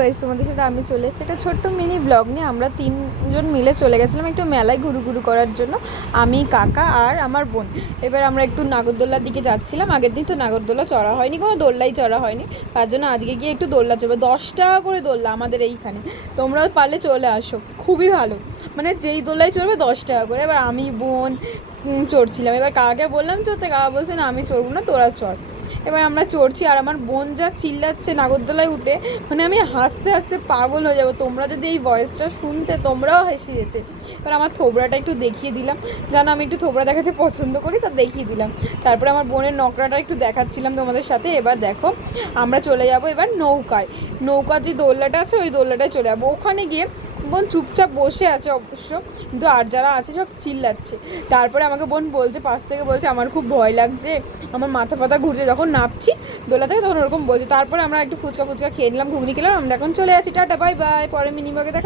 Guys, তোমাদের সাথে আমি চলে এসেছি একটা ছোট্ট মিনি ব্লগ নিয়ে। আমরা তিনজন মিলে চলে গেছিলাম একটু মেলায় ঘুরু করার জন্য, আমি, কাকা আর আমার বোন। এবার আমরা একটু নাগরদোলার দিকে যাচ্ছিলাম। আগের দিন তো নাগরদোলা চড়া হয়নি, কোনো দোল্লাই চড়া হয়নি, তার জন্য আজকে গিয়ে একটু দোল্লা চড়বে। 10 টাকা করে দোল্লা আমাদের এইখানে, তোমরাও পারলে চলে আসো, খুবই ভালো। মানে যেই দোল্লাই চড়বে 10 টাকা করে। এবার আমি, বোন চড়ছিলাম। এবার কাকাকে বললাম চড়তে, কাকা বলছে না আমি চড়বো না, তোরা চড়। এবার আমরা চড়ছি আর আমার বোন যা চিল্লাচ্ছে নাগরদোলায় উঠে, মানে আমি হাসতে হাসতে পাগল হয়ে যাবো। তোমরা যদি এই ভয়েসটা শুনতে তোমরাও হেসে যেতে। এবার আমার থোবড়াটা একটু দেখিয়ে দিলাম, জানো আমি একটু থোবড়া দেখাতে পছন্দ করি, তা দেখিয়ে দিলাম। তারপরে আমার বোনের নকরাটা একটু দেখাচ্ছিলাম তোমাদের সাথে। এবার দেখো আমরা চলে যাব এবার নৌকায়। নৌকার যে দোল্লাটা আছে ওই দোল্লাটায় চলে যাবো। ওখানে গিয়ে বোন চুপচাপ বসে আছে অবশ্য, কিন্তু আর যারা আছে সব চিল্লাচ্ছে। তারপরে আমাকে বোন বলছে, পাশ থেকে বলছে আমার খুব ভয় লাগছে, আমার মাথা ফাথা ঘুরছে। যখন নামছি দোলা থেকে তখন ওরকম বলছে। তারপরে আমরা একটু ফুচকা খেয়ে নিলাম, ঘুগনি খেলাম। আমরা এখন চলে যাচ্ছি, টাটা বাই বাই, পরে মিনি ব্লগে দেখা।